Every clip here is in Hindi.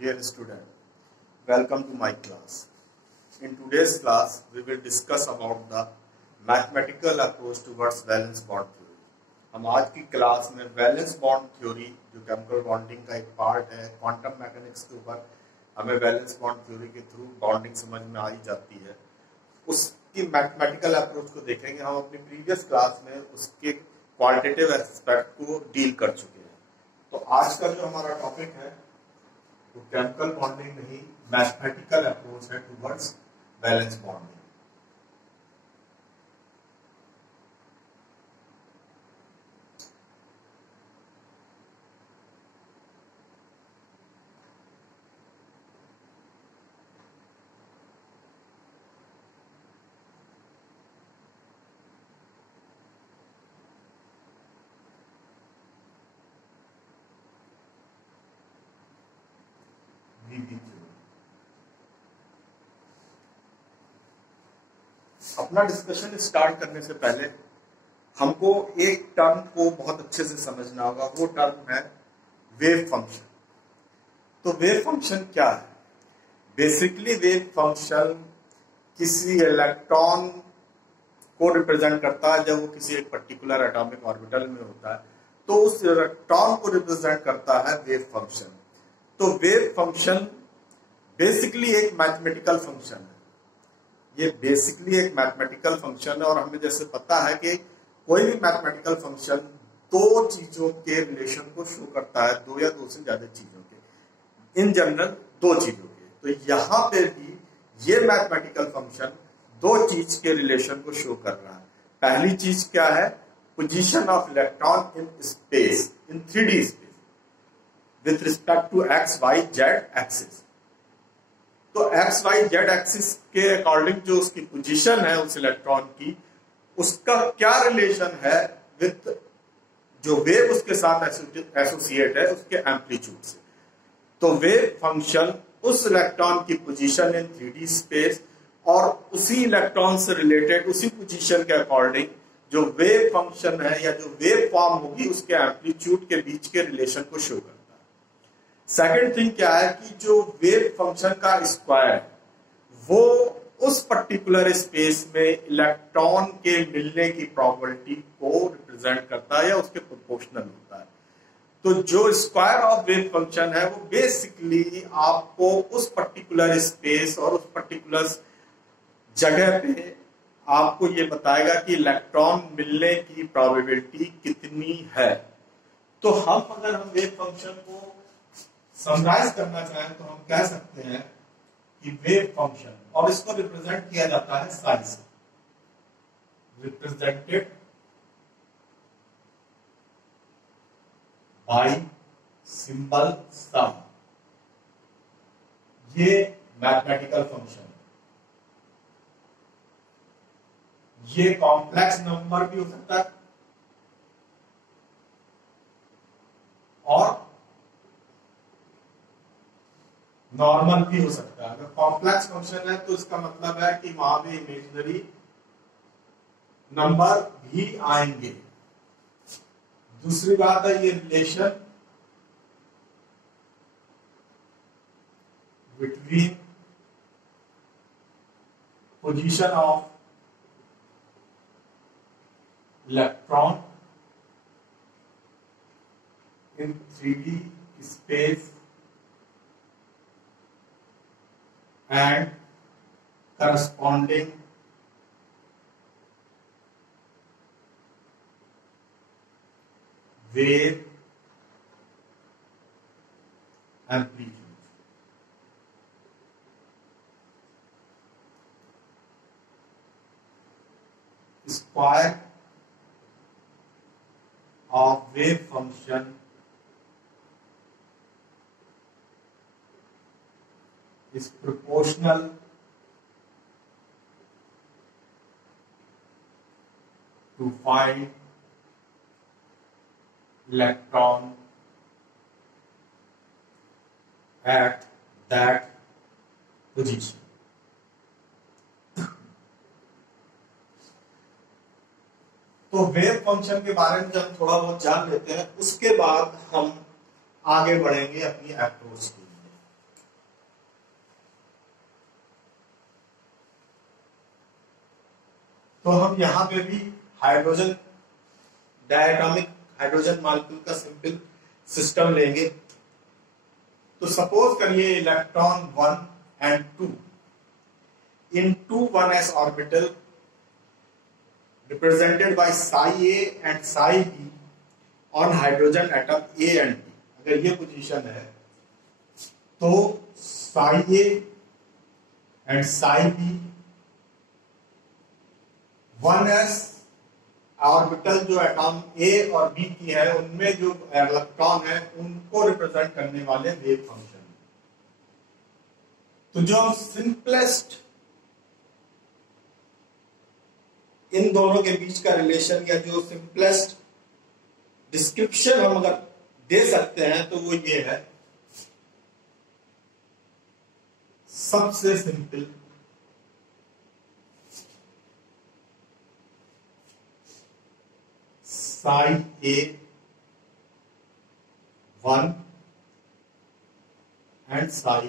Dear student, welcome to my class. In today's class, we will discuss about the mathematical approach towards valence bond theory. हम आज की क्लास में वैलेंस बॉन्ड थ्योरी जो केमिकल बॉन्डिंग का एक पार्ट है, क्वांटम मैकेनिक्स के ऊपर हमें वैलेंस बॉन्ड थ्योरी के थ्रू बॉन्डिंग समझ में आ ही जाती है, उसकी मैथमेटिकल अप्रोच को देखेंगे। हम अपनी प्रीवियस क्लास में उसके क्वालिटेटिव एस्पेक्ट को डील कर चुके हैं। तो आज का जो हमारा टॉपिक है वो केमिकल बॉन्डिंग नहीं, मैथमेटिकल अप्रोच है टुवर्ड्स वैलेंस बॉन्डिंग। अपना डिस्कशन स्टार्ट करने से पहले हमको एक टर्म को बहुत अच्छे से समझना होगा। वो टर्म है वेव फंक्शन। तो वेव फंक्शन क्या है? बेसिकली वेव फंक्शन किसी इलेक्ट्रॉन को रिप्रेजेंट करता है। जब वो किसी एक पर्टिकुलर एटॉमिक ऑर्बिटल में होता है तो उस इलेक्ट्रॉन को रिप्रेजेंट करता है वेव फंक्शन। तो वेव फंक्शन बेसिकली एक मैथमेटिकल फंक्शन है। ये बेसिकली एक मैथमेटिकल फंक्शन है और हमें जैसे पता है कि कोई भी मैथमेटिकल फंक्शन दो चीजों के रिलेशन को शो करता है, दो या दो से ज्यादा चीजों के, इन जनरल दो चीजों के। तो यहां पे भी ये मैथमेटिकल फंक्शन दो चीज के रिलेशन को शो कर रहा है। पहली चीज क्या है? Position of electron in space, in 3D space with respect to X Y Z axis. तो एक्स वाई जेड एक्सिस के अकॉर्डिंग जो उसकी पोजीशन है उस इलेक्ट्रॉन की, उसका क्या रिलेशन है विथ जो वेव उसके साथ एसोसिएट है उसके एम्पलीट्यूड से। तो वेव फंक्शन उस इलेक्ट्रॉन की पोजीशन इन 3D स्पेस और उसी इलेक्ट्रॉन से रिलेटेड उसी पोजीशन के अकॉर्डिंग जो वेव फंक्शन है या जो वेव फॉर्म होगी उसके एम्पलीट्यूड के बीच के रिलेशन को शो करता है। सेकेंड थिंग क्या है कि जो वेव फंक्शन का स्क्वायर वो उस पर्टिकुलर स्पेस में इलेक्ट्रॉन के मिलने की प्रोबेबिलिटी को रिप्रेजेंट करता है या उसके प्रोपोर्शनल होता है। तो जो स्क्वायर ऑफ वेव फंक्शन है वो बेसिकली आपको उस पर्टिकुलर स्पेस और उस पर्टिकुलर जगह पे आपको ये बताएगा कि इलेक्ट्रॉन मिलने की प्रोबेबिलिटी कितनी है। तो अगर हम वेव फंक्शन को समराइज करना चाहें तो हम कह सकते हैं कि वेव फंक्शन, और इसको रिप्रेजेंट किया जाता है साइन से, रिप्रेजेंटेड बाय सिंबल सम। ये मैथमेटिकल फंक्शन है। ये कॉम्प्लेक्स नंबर भी हो सकता है और नॉर्मल भी हो सकता है। अगर कॉम्प्लेक्स फंक्शन है तो इसका मतलब है कि वहां पे इमेजिनरी नंबर भी आएंगे। दूसरी बात है ये relation between position of electron in 3D space and corresponding wave amplitude। Square of wave function is proportional to find electron at that position। तो वेव फंक्शन के बारे में जब थोड़ा बहुत जान लेते हैं उसके बाद हम आगे बढ़ेंगे अपनी अप्रोच के लिए। तो हम यहाँ पे भी हाइड्रोजन डायटॉमिक हाइड्रोजन मॉलिक्यूल का सिंपल सिस्टम लेंगे। तो सपोज करिए electron 1 and 2 in 2 1s orbital represented by psi a and psi b on hydrogen atom A and B। अगर ये पोजीशन है तो psi a and psi b 1s orbital जो एटॉम ए और बी की है उनमें जो इलेक्ट्रॉन है उनको रिप्रेजेंट करने वाले वेव फंक्शन। तो जो सिंपलेस्ट इन दोनों के बीच का रिलेशन या जो सिंपलेस्ट डिस्क्रिप्शन हम अगर दे सकते हैं तो वो ये है, सबसे simple psi a 1 and psi b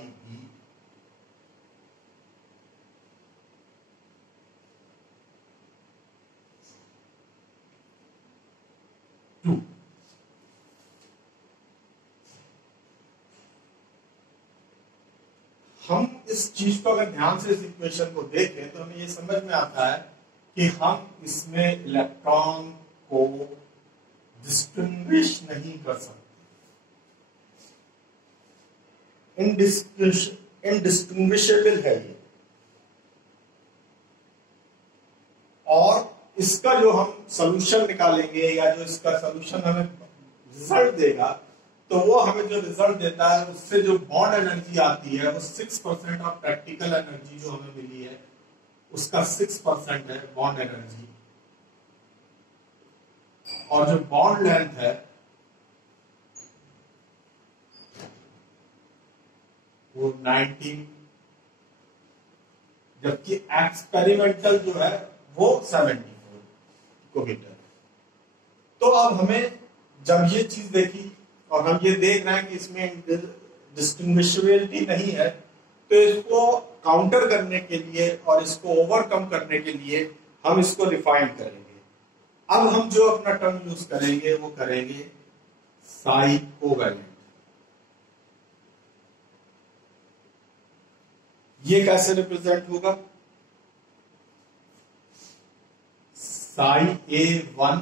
2। हम इस चीज को अगर ध्यान से इस इक्वेशन को देखें तो हमें ये समझ में आता है कि हम इसमें इलेक्ट्रॉन को डिस्टिंग्विश नहीं कर सकते, इनडिस्टिंग्विशेबल है ये। और इसका जो हम सॉल्यूशन निकालेंगे या जो इसका सॉल्यूशन हमें रिजल्ट देगा तो वो हमें जो रिजल्ट देता है उससे जो बॉन्ड एनर्जी आती है वो 6% ऑफ प्रैक्टिकल एनर्जी जो हमें मिली है उसका 6% है बॉन्ड एनर्जी। और जो बॉन्ड लेंथ है वो 19, जबकि एक्सपेरिमेंटल जो है वो 74 पिकोमीटर। तो अब हमें जब ये चीज देखी और हम ये देख रहे हैं कि इसमें डिस्टिंग्विशबिलिटी नहीं है तो इसको काउंटर करने के लिए और इसको ओवरकम करने के लिए हम इसको रिफाइन करेंगे। अब हम जो अपना टर्म यूज करेंगे वो करेंगे साई कोवैलेंट। ये कैसे रिप्रेजेंट होगा? Sai A1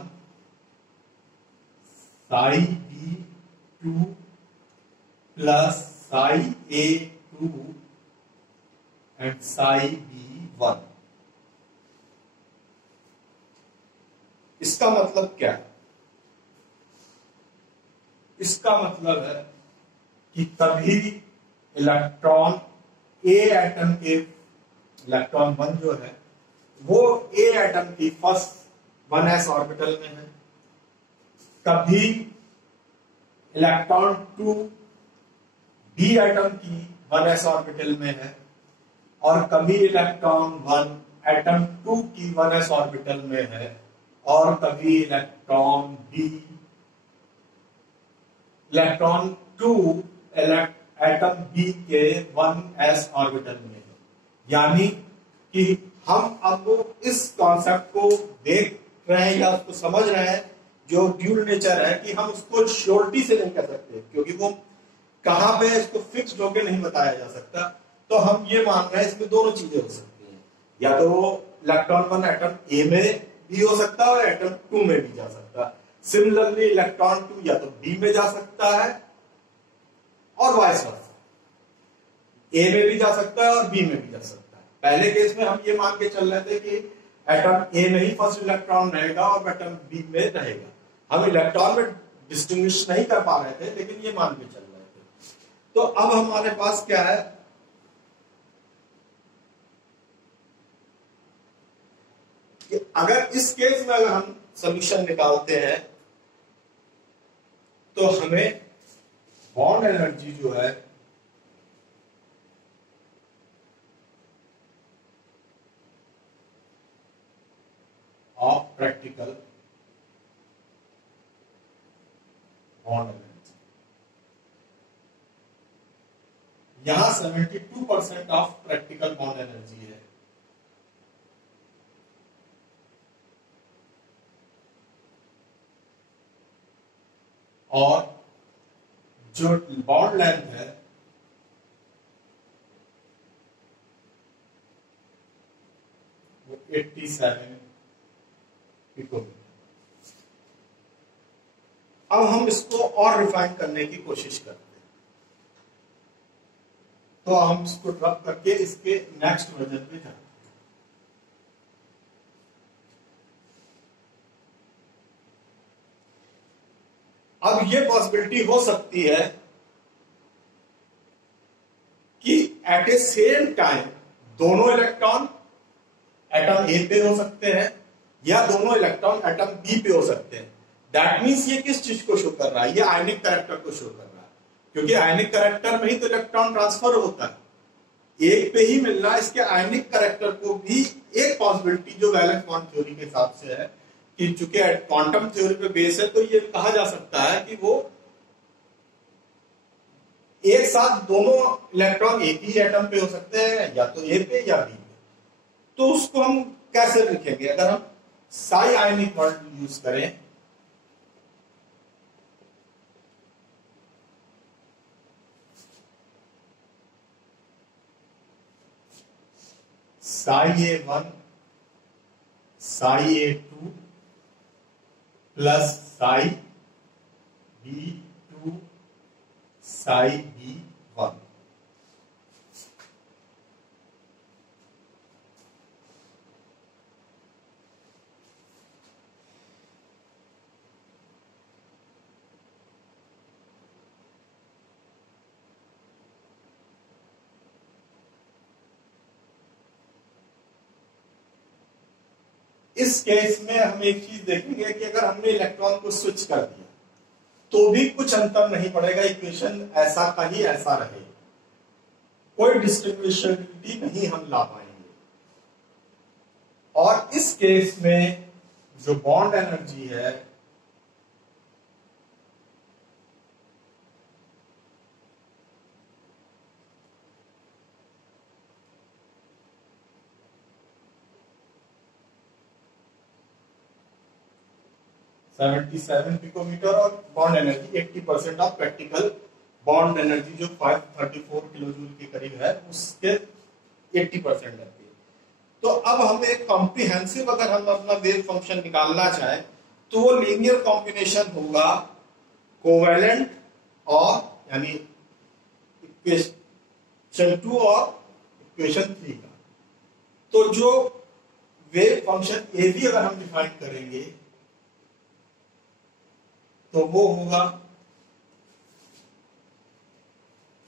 Sai B2 plus psi A2 and Sai B1। इसका मतलब क्या है? इसका मतलब है कि कभी इलेक्ट्रॉन ए एटम के इलेक्ट्रॉन 1 जो है वो ए एटम की फर्स्ट 1s ऑर्बिटल में है, कभी इलेक्ट्रॉन 2 बी एटम की 1s ऑर्बिटल में है और कभी इलेक्ट्रॉन 1 एटम 2 की 1s ऑर्बिटल में है और कभी इलेक्ट्रॉन 2 एटम बी के 1s ऑर्बिटल में है। यानी कि हम अब इस कॉन्सेप्ट को देख रहे हैं या उसको समझ रहे हैं जो ड्यूल नेचर है कि हम उसको श्योरिटी से नहीं कर सकते क्योंकि वो कहां पे इसको फिक्स्ड होकर नहीं बताया जा सकता। तो हम ये मान रहे हैं इसमें दोनों चीजें हो सकती हैं, या तो इलेक्ट्रॉन 1 एटम ए में भी हो सकता है और एटम 2 में भी जा सकता है। सिमिलरली इलेक्ट्रॉन 2 या तो बी में जा सकता है और वाइस वर्सा, ए में भी जा सकता है और बी में भी जा सकता है। पहले केस में हम ये मान के चल रहे थे कि एटम ए में ही फर्स्ट इलेक्ट्रॉन रहेगा और एटम बी में रहेगा। हम इलेक्ट्रॉन में डिस्टिंग्विश नहीं कर पा रहे थे लेकिन ये मान के चल रहे थे। तो अब हमारे पास क्या है कि अगर इस केस में अगर हम सॉल्यूशन निकालते हैं तो हमें बॉन्ड एनर्जी जो है ऑफ प्रैक्टिकल बॉन्ड एनर्जी यहां 72% ऑफ प्रैक्टिकल बॉन्ड एनर्जी है और जो बॉन्ड लेंथ है वो 87 पिकोमीटर। अब हम इसको और रिफाइन करने की कोशिश करते हैं, तो हम इसको ड्रॉप करके इसके नेक्स्ट वर्जन पे जाते हैं। अब ये पॉसिबिलिटी हो सकती है कि एट ए सेम टाइम दोनों इलेक्ट्रॉन एटम ए पे हो सकते हैं या दोनों इलेक्ट्रॉन एटम बी पे हो सकते हैं। दैट मीन्स ये किस चीज को शो कर रहा है? ये आयनिक कैरेक्टर को शो कर रहा है, क्योंकि आयनिक कैरेक्टर में ही तो इलेक्ट्रॉन ट्रांसफर होता है, एक पे ही मिलना। इसके आयनिक कैरेक्टर को भी एक पॉसिबिलिटी जो वैलेंस बॉन्ड थ्योरी के हिसाब से है कि चूंकि क्वांटम थ्योरी पे बेस है, तो ये कहा जा सकता है कि वो एक साथ दोनों इलेक्ट्रॉन एक ही एटम पे हो सकते हैं, या तो ए पे या बी पे। तो उसको हम कैसे लिखेंगे? अगर हम साई आयनिक वर्ड यूज करें, Sai A1 Sai A2 plus psi B2 Sai B1। इस केस में हम एक चीज देखेंगे कि अगर हमने इलेक्ट्रॉन को स्विच कर दिया तो भी कुछ अंतर नहीं पड़ेगा, इक्वेशन ऐसा का ही ऐसा रहेगा, कोई डिस्टिंग्विशबिलिटी नहीं हम ला पाएंगे। और इस केस में जो बॉन्ड एनर्जी है (77 पिकोमीटर) और bond energy 80% of practical bond energy जो 534 किलोजूल के करीब है उसके 80% रहती है। तो अब हम एक कॉम्प्रिहेंसिव अगर हम अपना वेव फंक्शन निकालना चाहें तो वो लीनियर कॉम्बिनेशन होगा कोवेलेंट और यानी इक्वेशन 2 और इक्वेशन 3 का। तो जो वेव फंक्शन ए बी अगर हम डिफाइन करेंगे तो वो होगा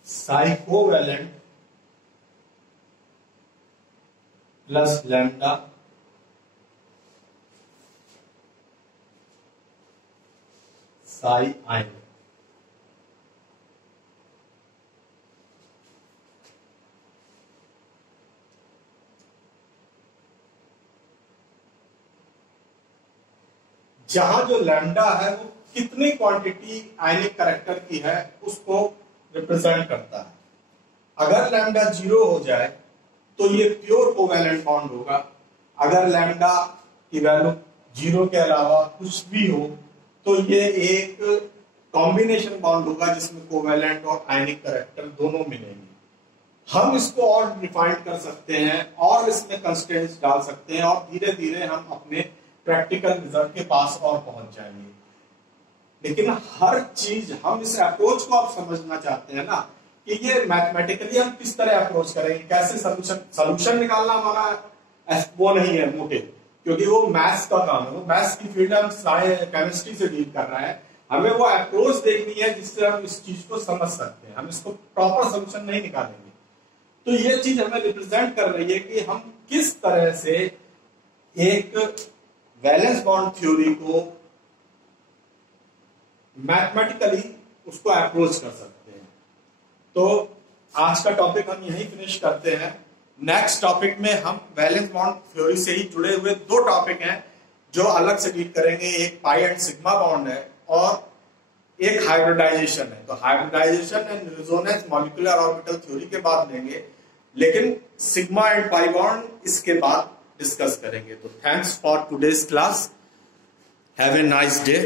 Sai covalent plus lambda Sai ion. जहां जो लैम्डा है वो कितनी क्वांटिटी आयनिक कैरेक्टर की है उसको रिप्रेजेंट करता है। अगर लैम्डा 0 हो जाए तो ये प्योर कोवेलेंट बॉन्ड होगा, अगर लैम्डा की वैल्यू 0 के अलावा कुछ भी हो तो ये एक कॉम्बिनेशन बॉन्ड होगा जिसमें कोवेलेंट और आयनिक कैरेक्टर दोनों मिलेंगे। हम इसको और डिफाइन कर सकते हैं और इसमें कंस्ट्रेंट्स डाल सकते हैं और धीरे धीरे हम अपने प्रैक्टिकल रिजल्ट के पास और पहुंच जाएंगे। लेकिन हर चीज हम इस अप्रोच को आप समझना चाहते हैं ना कि ये मैथमेटिकली हम किस तरह अप्रोच करेंगे, कैसे सॉल्यूशन निकालना हमारा वो नहीं है मोटे, क्योंकि वो मैथ्स का काम है, वो मैथ्स की फील्ड हम केमिस्ट्री से डील कर रहे हैं। हमें वो अप्रोच देखनी है जिससे हम इस चीज को समझ सकते हैं, हम इसको प्रॉपर सॉल्यूशन नहीं निकालेंगे। तो ये चीज हमें रिप्रेजेंट कर रही है कि हम किस तरह से एक वैलेंस बॉन्ड थ्योरी को मैथमेटिकली उसको अप्रोच कर सकते हैं। तो आज का टॉपिक हम यहीं फिनिश करते हैं। नेक्स्ट टॉपिक में हम वैलेंस बॉन्ड थ्योरी से ही जुड़े हुए 2 टॉपिक हैं जो अलग से डील करेंगे। एक पाई एंड सिग्मा बॉन्ड है और एक हाइब्रिडाइजेशन है। तो hybridization and resonance molecular orbital theory के बाद लेंगे, लेकिन सिग्मा एंड पाई बॉन्ड इसके बाद डिस्कस करेंगे। तो thanks for today's class, have a nice day.